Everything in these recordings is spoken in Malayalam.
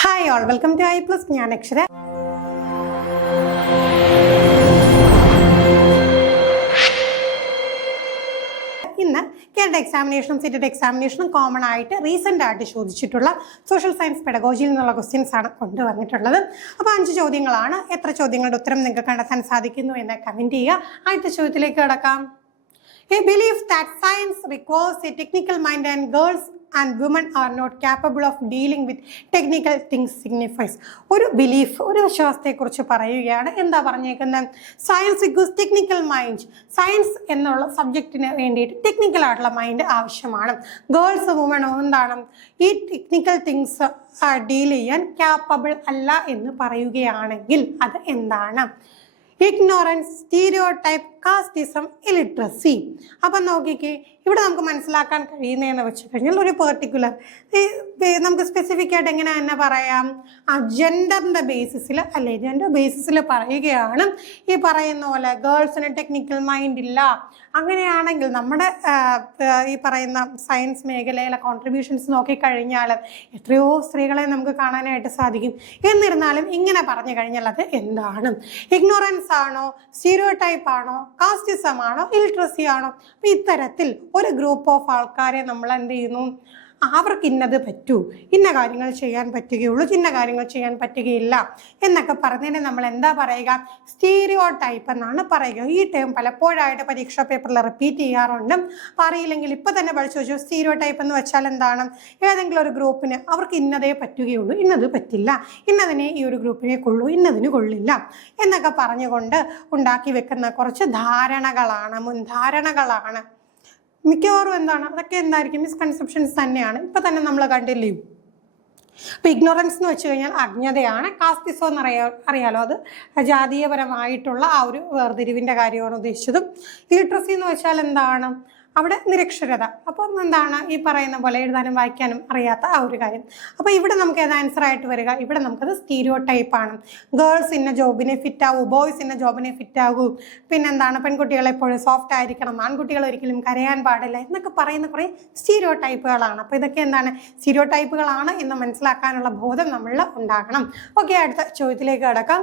Hi all, welcome to I+. ഞാൻ അക്ഷര. ഇന്ന് കേരള എക്സാമിനേഷനും സിറ്റഡ് എക്സാമിനേഷനും കോമൺ ആയിട്ട് റീസെൻ്റ് ആയിട്ട് ചോദിച്ചിട്ടുള്ള സോഷ്യൽ സയൻസ് പെഡഗോജിയിൽ നിന്നുള്ള ക്വസ്റ്റ്യൻസ് ആണ് കൊണ്ടുവന്നിട്ടുള്ളത്. അപ്പോൾ 5 ചോദ്യങ്ങളാണ്. എത്ര ചോദ്യങ്ങളുടെ ഉത്തരം നിങ്ങൾക്ക് കണ്ടെത്താൻ സാധിക്കുന്നു എന്ന് കമൻറ്റ് ചെയ്യുക. ആദ്യത്തെ ചോദ്യത്തിലേക്ക് കടക്കാം. A belief that science requires a technical mind and girls and women are not capable of dealing with technical things signifies. ഒരു ബിലീഫ്, ഒരു വിശ്വാസത്തെക്കുറിച്ച് പറയുകയാണ്. എന്താ പറഞ്ഞേക്കുന്നത്? Science requires technical mind. Science എന്നുള്ള സബ്ജക്റ്റിന് വേണ്ടിയിട്ട് ടെക്നിക്കൽ ആയിട്ടുള്ള മൈൻഡ് ആവശ്യമാണ്. ഗേൾസ് വുമണോ എന്താണ് ഈ ടെക്നിക്കൽ തിങ്സ് ഡീൽ ചെയ്യാൻ ക്യാപ്പബിൾ അല്ല എന്ന് പറയുകയാണെങ്കിൽ അത് എന്താണ്? Ignorance, stereotype, casteism, illiteracy. അപ്പം നോക്കിക്കേ, ഇവിടെ നമുക്ക് മനസ്സിലാക്കാൻ കഴിയുന്നതെന്ന് വെച്ച് കഴിഞ്ഞാൽ ഒരു പെർട്ടിക്കുലർ നമുക്ക് സ്പെസിഫിക് ആയിട്ട് എങ്ങനെ തന്നെ പറയാം, ജെൻഡറിൻ്റെ ബേസിസിൽ അല്ലെ ജെൻഡർ ബേസിസിൽ പറയുകയാണ്. ഈ പറയുന്ന പോലെ ഗേൾസിന് ടെക്നിക്കൽ മൈൻഡ് ഇല്ല. അങ്ങനെയാണെങ്കിൽ നമ്മുടെ ഈ പറയുന്ന സയൻസ് മേഖലയിലെ കോൺട്രിബ്യൂഷൻസ് നോക്കിക്കഴിഞ്ഞാൽ എത്രയോ സ്ത്രീകളെ നമുക്ക് കാണാനായിട്ട് സാധിക്കും. എന്നിരുന്നാലും ഇങ്ങനെ പറഞ്ഞു കഴിഞ്ഞാൽ അത് എന്താണ്? ഇഗ്നോറൻസ് ആണോ, സ്റ്റീരിയോടൈപ്പ് ആണോ, കാസ്റ്റിസം ആണോ, ഇലിറ്ററസി ആണോ? അപ്പം ഇത്തരത്തിൽ ഒരു ഗ്രൂപ്പ് ഓഫ് ആൾക്കാരെ നമ്മൾ എന്ത് ചെയ്യുന്നു, അവർക്ക് ഇന്നത് പറ്റൂ, ഇന്ന കാര്യങ്ങൾ ചെയ്യാൻ പറ്റുകയുള്ളൂ, ഇന്ന കാര്യങ്ങൾ ചെയ്യാൻ പറ്റുകയില്ല എന്നൊക്കെ പറഞ്ഞതിന് നമ്മൾ എന്താ പറയുക? സ്റ്റീരിയോ ടൈപ്പ് എന്നാണ് പറയുക. ഈ ടേം പലപ്പോഴായിട്ട് പരീക്ഷാ പേപ്പറിൽ റിപ്പീറ്റ് ചെയ്യാറുണ്ട്. അപ്പോൾ അറിയില്ലെങ്കിൽ ഇപ്പം തന്നെ പഠിച്ചു വെച്ചു. സ്റ്റീരിയോ ടൈപ്പ് എന്ന് വെച്ചാൽ എന്താണ്? ഏതെങ്കിലും ഒരു ഗ്രൂപ്പിന് അവർക്ക് ഇന്നതേ പറ്റുകയുള്ളൂ, ഇന്നത് പറ്റില്ല, ഇന്നതിനെ ഈ ഒരു ഗ്രൂപ്പിനെ കൊള്ളൂ, ഇന്നതിന് കൊള്ളില്ല എന്നൊക്കെ പറഞ്ഞുകൊണ്ട് ഉണ്ടാക്കി വെക്കുന്ന കുറച്ച് ധാരണകളാണ്, മുൻധാരണകളാണ്. മിക്കവാറും എന്താണ് അതൊക്കെ എന്തായിരിക്കും? മിസ്കൺസെപ്ഷൻസ് തന്നെയാണ്. ഇപ്പം തന്നെ നമ്മൾ കണ്ടില്ലേ. അപ്പം ഇഗ്നോറൻസ് എന്ന് വെച്ച് കഴിഞ്ഞാൽ അജ്ഞതയാണ്. കാസ്റ്റിസം എന്ന് അറിയാലോ, അത് ജാതീയപരമായിട്ടുള്ള ആ ഒരു വേർതിരിവിൻ്റെ കാര്യമാണ് ഉദ്ദേശിച്ചതും. ഇലിറ്ററസി എന്ന് വെച്ചാൽ എന്താണ്? അവിടെ നിരക്ഷരത. അപ്പം എന്താണ് ഈ പറയുന്ന പോലെ എഴുതാനും വായിക്കാനും അറിയാത്ത ആ ഒരു കാര്യം. അപ്പോൾ ഇവിടെ നമുക്ക് ഏത് ആൻസർ ആയിട്ട് വരിക? ഇവിടെ നമുക്കത് സ്റ്റീരിയോ ടൈപ്പാണ്. ഗേൾസ് ഇന്ന ജോബിനെ ഫിറ്റ് ആകൂ, ബോയ്സ് ഇന്ന ജോബിനെ ഫിറ്റ് ആകൂ, പിന്നെന്താണ് പെൺകുട്ടികൾ എപ്പോഴും സോഫ്റ്റ് ആയിരിക്കണം, ആൺകുട്ടികൾ ഒരിക്കലും കരയാൻ പാടില്ല എന്നൊക്കെ പറയുന്ന കുറേ സ്റ്റീരിയോ ടൈപ്പുകളാണ്. അപ്പോൾ ഇതൊക്കെ എന്താണ്? സ്റ്റീരിയോ ടൈപ്പുകളാണ് എന്ന് മനസ്സിലാക്കാനുള്ള ബോധം നമ്മളിൽ ഉണ്ടാകണം. ഓക്കെ, അടുത്ത ചോദ്യത്തിലേക്ക് കടക്കാം.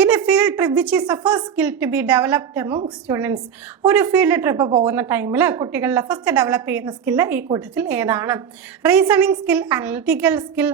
In a field trip, which is the first skill to be developed among students? ഒരു ഫീൽഡ് ട്രിപ്പ് പോകുന്ന ടൈമിൽ കുട്ടികളിൽ ഫസ്റ്റ് ഡെവലപ്പ് ചെയ്യുന്ന സ്കില്ല് ഈ കൂട്ടത്തിൽ ഏതാണ്? Reasoning skill, analytical skill,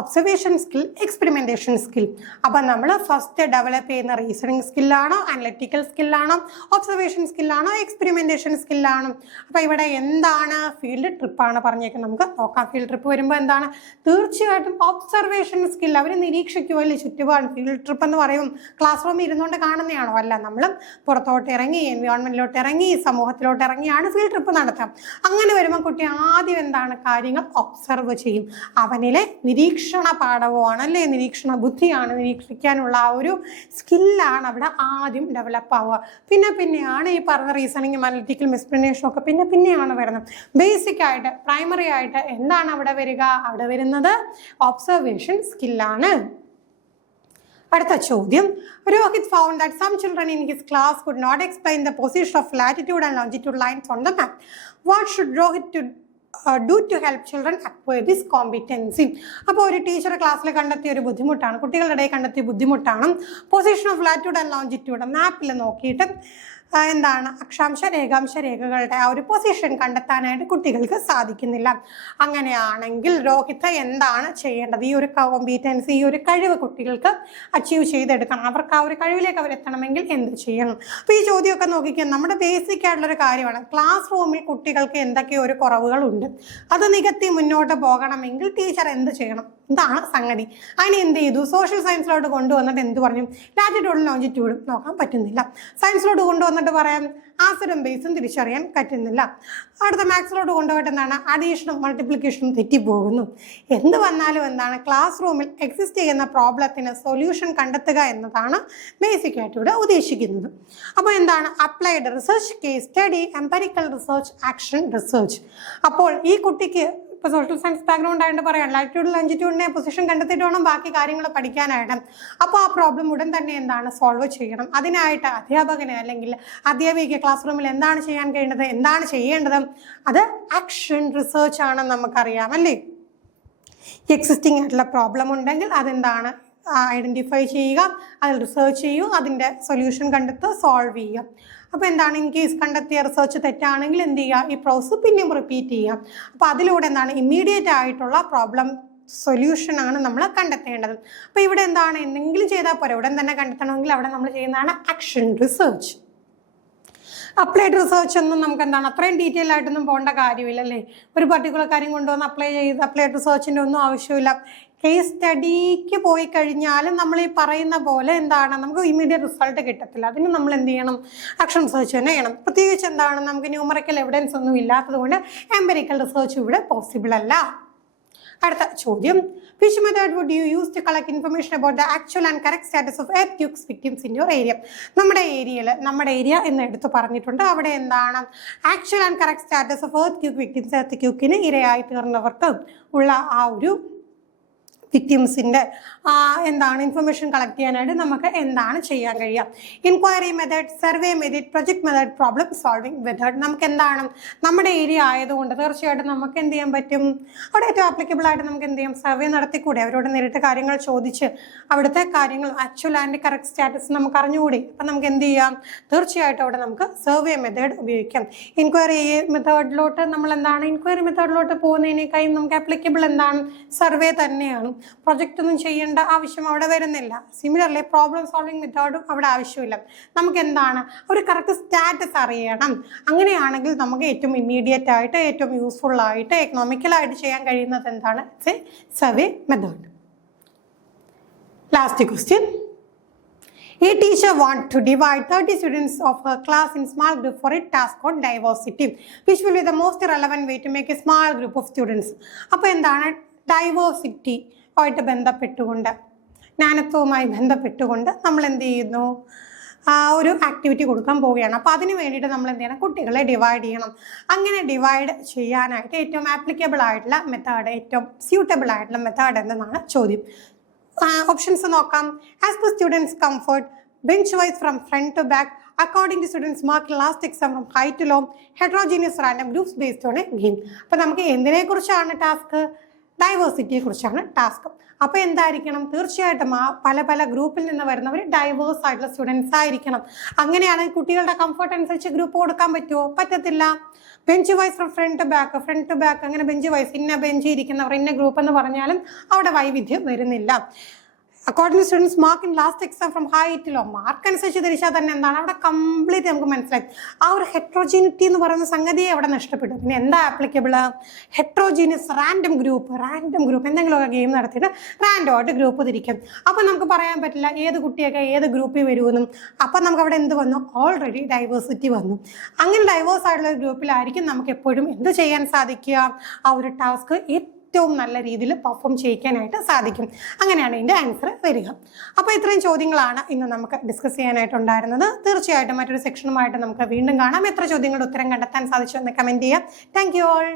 observation skill, experimentation skill. അപ്പം നമ്മൾ ഫസ്റ്റ് ഡെവലപ്പ് ചെയ്യുന്ന റീസണിങ് സ്കില്ലാണോ, അനലിറ്റിക്കൽ സ്കില്ലാണോ, ഒബ്സർവേഷൻ സ്കില്ലാണോ, എക്സ്പെരിമെൻറ്റേഷൻ സ്കില്ലാണോ? അപ്പോൾ ഇവിടെ എന്താണ്? ഫീൽഡ് ട്രിപ്പാണ് പറഞ്ഞേക്കുന്നത്. നമുക്ക് നോക്കാം. ഫീൽഡ് ട്രിപ്പ് വരുമ്പോൾ എന്താണ്? തീർച്ചയായിട്ടും ഒബ്സർവേഷൻ സ്കിൽ. അവർ നിരീക്ഷിക്കുമല്ലേ ചുറ്റുപാട്. ഫീൽഡ് ട്രിപ്പ് എന്ന് പറയും ക്ലാസ് റൂമിൽ ഇരുന്നുകൊണ്ട് കാണുന്നതാണോ? അല്ല, നമ്മൾ പുറത്തോട്ട് ഇറങ്ങി, എൻവയോൺമെൻറ്റിലോട്ട് ഇറങ്ങി, സമൂഹത്തിലോട്ട് ഇറങ്ങിയാണ് ഫീൽഡ് ട്രിപ്പ് നടത്താം. അങ്ങനെ വരുമ്പോൾ കുട്ടി ആദ്യം എന്താണ്? കാര്യങ്ങൾ ഒബ്സർവ് ചെയ്യും. അവനിലെ നിരീക്ഷണ പാഠവുമാണ് അല്ലേ, നിരീക്ഷണ ബുദ്ധിയാണ്, നിരീക്ഷിക്കാനുള്ള ആ ഒരു സ്കില്ലാണ് അവിടെ ആദ്യം ഡെവലപ്പ് ആവുക. പിന്നെയാണ് ഈ പറഞ്ഞ റീസണിങ്ങും അനലിറ്റിക്കലും എക്സ്പ്ലനേഷനും ഒക്കെ പിന്നെയാണ് വരുന്നത്. ബേസിക് ആയിട്ട് പ്രൈമറി ആയിട്ട് എന്താണ് അവിടെ വരിക? അവിടെ വരുന്നത് ഒബ്സർവേഷൻ സ്കില്ലാണ്. അടുത്ത ചോദ്യം. Rohit found that some children in his class could not explain the position of latitude and longitude lines on the map. What should Rohit do to help children acquire this competency? അപ്പോൾ ഒരു ടീച്ചർ ക്ലാസ്സിൽ കണ്ടെത്തിയ ഒരു ബുദ്ധിമുട്ടാണ്, കുട്ടികളുടെ ഇടയിൽ കണ്ടെത്തിയ ബുദ്ധിമുട്ടാണ് position of latitude and longitude. മാപ്പിൽ നോക്കിയിട്ട് എന്താണ് അക്ഷാംശ രേഖാംശ രേഖകളുടെ ആ ഒരു പൊസിഷൻ കണ്ടെത്താനായിട്ട് കുട്ടികൾക്ക് സാധിക്കുന്നില്ല. അങ്ങനെയാണെങ്കിൽ രോഹിത് എന്താണ് ചെയ്യേണ്ടത്? ഈ ഒരു കോമ്പീറ്റൻസി, ഈ ഒരു കഴിവ് കുട്ടികൾക്ക് അച്ചീവ് ചെയ്തെടുക്കണം. അവർക്ക് ആ ഒരു കഴിവിലേക്ക് അവരെത്തണമെങ്കിൽ എന്ത് ചെയ്യണം? അപ്പോൾ ഈ ചോദ്യമൊക്കെ നോക്കിക്കാൻ നമ്മുടെ ബേസിക് ആയിട്ടുള്ളൊരു കാര്യമാണ്. ക്ലാസ് റൂമിൽ കുട്ടികൾക്ക് എന്തൊക്കെയോ ഒരു കുറവുകളുണ്ട്, അത് നികത്തി മുന്നോട്ട് പോകണമെങ്കിൽ ടീച്ചർ എന്ത് ചെയ്യണം? ഇതാണ് സംഗതി. അതിന് എന്ത് ചെയ്തു? സോഷ്യൽ സയൻസിലോട്ട് കൊണ്ടുവന്നിട്ട് എന്ത് പറഞ്ഞു? ലാറ്റിറ്റ്യൂഡും ലോഞ്ചിറ്റ്യൂഡും നോക്കാൻ പറ്റുന്നില്ല. സയൻസിലോട്ട് കൊണ്ടുവന്നിട്ട് പറയാം ആസിഡും ബേസും തിരിച്ചറിയാൻ പറ്റുന്നില്ല. അടുത്ത മാത്സിലോട്ട് കൊണ്ടുപോയിട്ട് എന്താണ്? അഡീഷനും മൾട്ടിപ്ലിക്കേഷനും തെറ്റിപ്പോകുന്നു. എന്ത് വന്നാലും എന്താണ്? ക്ലാസ് റൂമിൽ എക്സിസ്റ്റ് ചെയ്യുന്ന പ്രോബ്ലത്തിന് സൊല്യൂഷൻ കണ്ടെത്തുക എന്നതാണ് ബേസിക് ആയിട്ട് ഇവിടെ ഉദ്ദേശിക്കുന്നത്. അപ്പോൾ എന്താണ്? Applied research, case study, empirical research, action research. അപ്പോൾ ഈ കുട്ടിക്ക് ഇപ്പോൾ സോഷ്യൽ സയൻസ് ബാക്ക്ഗ്രൗണ്ട് ആയിട്ട് പറയാം, ലാറ്റിറ്റ്യൂഡ് ലോഞ്ചിറ്റ്യൂഡിനെ പൊസിഷൻ കണ്ടെത്തിയിട്ട് വേണം ബാക്കി കാര്യങ്ങൾ പഠിക്കാനായിട്ട്. അപ്പോൾ ആ പ്രോബ്ലം ഉടൻ തന്നെ എന്താണ്? സോൾവ് ചെയ്യണം. അതിനായിട്ട് അധ്യാപകന് അല്ലെങ്കിൽ അധ്യാപിക ക്ലാസ് റൂമിൽ എന്താണ് ചെയ്യാൻ കഴിയേണ്ടത്? എന്താണ് ചെയ്യേണ്ടത്? അത് ആക്ഷൻ റിസർച്ച് ആണെന്ന് നമുക്കറിയാം അല്ലേ. എക്സിസ്റ്റിംഗ് ആയിട്ടുള്ള പ്രോബ്ലം ഉണ്ടെങ്കിൽ അതെന്താണ് ഐഡൻറ്റിഫൈ ചെയ്യുക, അതിൽ റിസർച്ച് ചെയ്യുക, അതിൻ്റെ സൊല്യൂഷൻ കണ്ടെത്തുക, സോൾവ് ചെയ്യുക. അപ്പോൾ എന്താണ്, ഇൻ കേസ് കണ്ടെത്തിയ റിസർച്ച് തെറ്റാണെങ്കിൽ എന്ത് ചെയ്യുക, ഈ പ്രോസസ്സ് പിന്നെയും റിപ്പീറ്റ് ചെയ്യുക. അപ്പോൾ അതിലൂടെ എന്താണ് ഇമ്മീഡിയറ്റ് ആയിട്ടുള്ള പ്രോബ്ലം സൊല്യൂഷനാണ് നമ്മൾ കണ്ടെത്തേണ്ടത്. അപ്പോൾ ഇവിടെ എന്താണ്, എന്തെങ്കിലും ചെയ്താൽ പോരാ, ഉടൻ തന്നെ കണ്ടെത്തണമെങ്കിൽ അവിടെ നമ്മൾ ചെയ്യുന്നതാണ് ആക്ഷൻ റിസർച്ച്. അപ്ലൈഡ് റിസർച്ച് ഒന്നും നമുക്ക് എന്താണ് അത്രയും ഡീറ്റെയിൽ ആയിട്ടൊന്നും പോകേണ്ട കാര്യമില്ല അല്ലേ. ഒരു പർട്ടിക്കുലർ കാര്യം കൊണ്ടുവന്ന് അപ്ലൈഡ് റിസർച്ചിൻ്റെ ഒന്നും ആവശ്യമില്ല. കേസ് സ്റ്റഡിക്ക് പോയി കഴിഞ്ഞാലും നമ്മൾ ഈ പറയുന്ന പോലെ എന്താണ് നമുക്ക് ഇമ്മീഡിയറ്റ് റിസൾട്ട് കിട്ടത്തില്ല. അതിന് നമ്മൾ എന്ത് ചെയ്യണം, ആക്ഷൻ റിസർച്ച് തന്നെ ചെയ്യണം. പ്രത്യേകിച്ച് എന്താണ് നമുക്ക് ന്യൂമറിക്കൽ എവിഡൻസ് ഒന്നും ഇല്ലാത്തത് കൊണ്ട് എംപിരിക്കൽ റിസർച്ച് ഇവിടെ പോസിബിൾ അല്ല. അടുത്ത ചോദ്യം, which method would you use to collect information about the actual and correct status of earthquake victims in your area? നമ്മുടെ ഏരിയ എന്ന് എടുത്ത് പറഞ്ഞിട്ടുണ്ട്. അവിടെ എന്താണ് actual and correct status of earthquake victims, earthquakeന് ഇരയായി തീർന്നവർക്ക് ഉള്ള ആ ഒരു വിക്ടിംസിൻ്റെ എന്താണ് ഇൻഫർമേഷൻ കളക്ട് ചെയ്യാനായിട്ട് നമുക്ക് എന്താണ് ചെയ്യാൻ കഴിയുക? Inquiry method, survey method, project method, problem solving method. നമുക്ക് എന്താണ് നമ്മുടെ ഏരിയ ആയതുകൊണ്ട് തീർച്ചയായിട്ടും നമുക്ക് എന്ത് ചെയ്യാൻ പറ്റും, അവിടെ ഏറ്റവും ആപ്ലിക്കബിൾ ആയിട്ട് നമുക്ക് എന്ത് ചെയ്യാം, സർവേ നടത്തിക്കൂടെ, അവരോട് നേരിട്ട് കാര്യങ്ങൾ ചോദിച്ച് അവിടുത്തെ കാര്യങ്ങൾ ആക്ച്വൽ ആൻഡ് കറക്റ്റ് സ്റ്റാറ്റസ് നമുക്ക് അറിഞ്ഞുകൂടി. അപ്പം നമുക്ക് എന്ത് ചെയ്യാം, തീർച്ചയായിട്ടും അവിടെ നമുക്ക് സർവേ മെത്തേഡ് ഉപയോഗിക്കാം. ഇൻക്വയറി മെത്തേഡിലോട്ട് നമ്മൾ എന്താണ് ഇൻക്വയറി മെത്തേഡിലോട്ട് പോകുന്നതിനേക്കാളും നമുക്ക് ആപ്ലിക്കബിൾ എന്താണ് സർവേ തന്നെയാണ്. പ്രൊജക്റ്റ് ഒന്നും ചെയ്യേണ്ട ആവശ്യം അവിടെ വരുന്നില്ല. സിമിലർലി പ്രോബ്ലം സോൾവിങ് മെത്തേഡും അവിടെ ആവശ്യമില്ല. നമുക്ക് എന്താണ് ഒരു കറക്റ്റ് സ്റ്റാറ്റസ് അറിയണം. അങ്ങനെയാണെങ്കിൽ നമുക്ക് ഏറ്റവും ഇമ്മീഡിയറ്റ് ആയിട്ട് ഏറ്റവും യൂസ്ഫുൾ ആയിട്ട് എക്കണോമിക്കലായിട്ട് ചെയ്യാൻ കഴിയുന്നത് എന്താണ്, survey method. Last question, a teacher wants to divide 30 students of her class in small group for a task on diversity. Which will be the most relevant way to make a small group of students? അപ്പോൾ എന്താണ് ഡൈവേഴ്സിറ്റി ആയിട്ട് ബന്ധപ്പെട്ടുകൊണ്ട്, ജ്ഞാനത്വവുമായി ബന്ധപ്പെട്ടുകൊണ്ട് നമ്മൾ എന്ത് ചെയ്യുന്നു, ഒരു ആക്ടിവിറ്റി കൊടുക്കാൻ പോവുകയാണ്. അപ്പോൾ അതിന് വേണ്ടിയിട്ട് നമ്മൾ എന്ത് ചെയ്യണം, കുട്ടികളെ ഡിവൈഡ് ചെയ്യണം. അങ്ങനെ ഡിവൈഡ് ചെയ്യാനായിട്ട് ഏറ്റവും ആപ്ലിക്കബിൾ ആയിട്ടുള്ള മെത്തേഡ്, ഏറ്റവും സ്യൂട്ടബിൾ ആയിട്ടുള്ള മെത്തേഡ് എന്തെന്നാണ് ചോദ്യം. ഓപ്ഷൻസ് നോക്കാം. As per students comfort, bench wise from front to back, according to students mark last exam from high to low, heterogeneous random groups based on a game. അപ്പോൾ നമുക്ക് എന്തിനെക്കുറിച്ചാണ് ടാസ്ക്, ഡൈവേഴ്സിറ്റിയെ കുറിച്ചാണ് ടാസ്ക്. അപ്പോൾ എന്തായിരിക്കണം, തീർച്ചയായിട്ടും ആ പല പല ഗ്രൂപ്പിൽ നിന്ന് വരുന്നവർ ഡൈവേഴ്സ് ആയിട്ടുള്ള സ്റ്റുഡൻസ് ആയിരിക്കണം. അങ്ങനെയാണെങ്കിൽ കുട്ടികളുടെ കംഫർട്ട് അനുസരിച്ച് ഗ്രൂപ്പ് കൊടുക്കാൻ പറ്റുമോ, പറ്റത്തില്ല. Bench wise from front to back അങ്ങനെ ബെഞ്ച് വൈസ് ഇന്ന ബെഞ്ച് ഇരിക്കുന്നവർ ഇന്ന ഗ്രൂപ്പ് എന്ന് പറഞ്ഞാലും അവിടെ വൈവിധ്യം വരുന്നില്ല. According to students mark in last exam from high to low, mark അനുസരിച്ച് തിരിച്ചാൽ തന്നെ എന്താണ് അവിടെ കംപ്ലീറ്റ് നമുക്ക് മനസ്സിലായി ആ ഒരു ഹെട്രോജീനിറ്റി എന്ന് പറയുന്ന സംഗതിയെ അവിടെ നഷ്ടപ്പെട്ടു. പിന്നെ എന്താ ആപ്ലിക്കബിൾ, ഹെട്രോജീനിയസ് റാൻഡം ഗ്രൂപ്പ് എന്തെങ്കിലുമൊക്കെ ഗെയിം നടത്തിയിട്ട് റാൻഡം ആയിട്ട് ഗ്രൂപ്പ് തിരിക്കും. അപ്പം നമുക്ക് പറയാൻ പറ്റില്ല ഏത് കുട്ടിയൊക്കെ ഏത് ഗ്രൂപ്പിൽ വരുമെന്നും. അപ്പം നമുക്ക് അവിടെ എന്ത് വന്നു, ഓൾറെഡി ഡൈവേഴ്സിറ്റി വന്നു. അങ്ങനെ ഡൈവേഴ്സ് ആയിട്ടുള്ള ഗ്രൂപ്പിലായിരിക്കും നമുക്ക് എപ്പോഴും എന്ത് ചെയ്യാൻ സാധിക്കുക, ആ ഒരു ടാസ്ക് ഏറ്റവും നല്ല രീതിയിൽ പെർഫോം ചെയ്യിക്കാനായിട്ട് സാധിക്കും. അങ്ങനെയാണ് ഇതിൻ്റെ ആൻസർ വരിക. അപ്പോൾ ഇത്രയും ചോദ്യങ്ങളാണ് ഇന്ന് നമുക്ക് ഡിസ്കസ് ചെയ്യാനായിട്ടുണ്ടായിരുന്നത്. തീർച്ചയായിട്ടും മറ്റൊരു സെക്ഷനുമായിട്ട് നമുക്ക് വീണ്ടും കാണാം. എത്ര ചോദ്യങ്ങളുടെ ഉത്തരം കണ്ടെത്താൻ സാധിച്ചു എന്ന് കമൻറ്റ് ചെയ്യാം. Thank you all.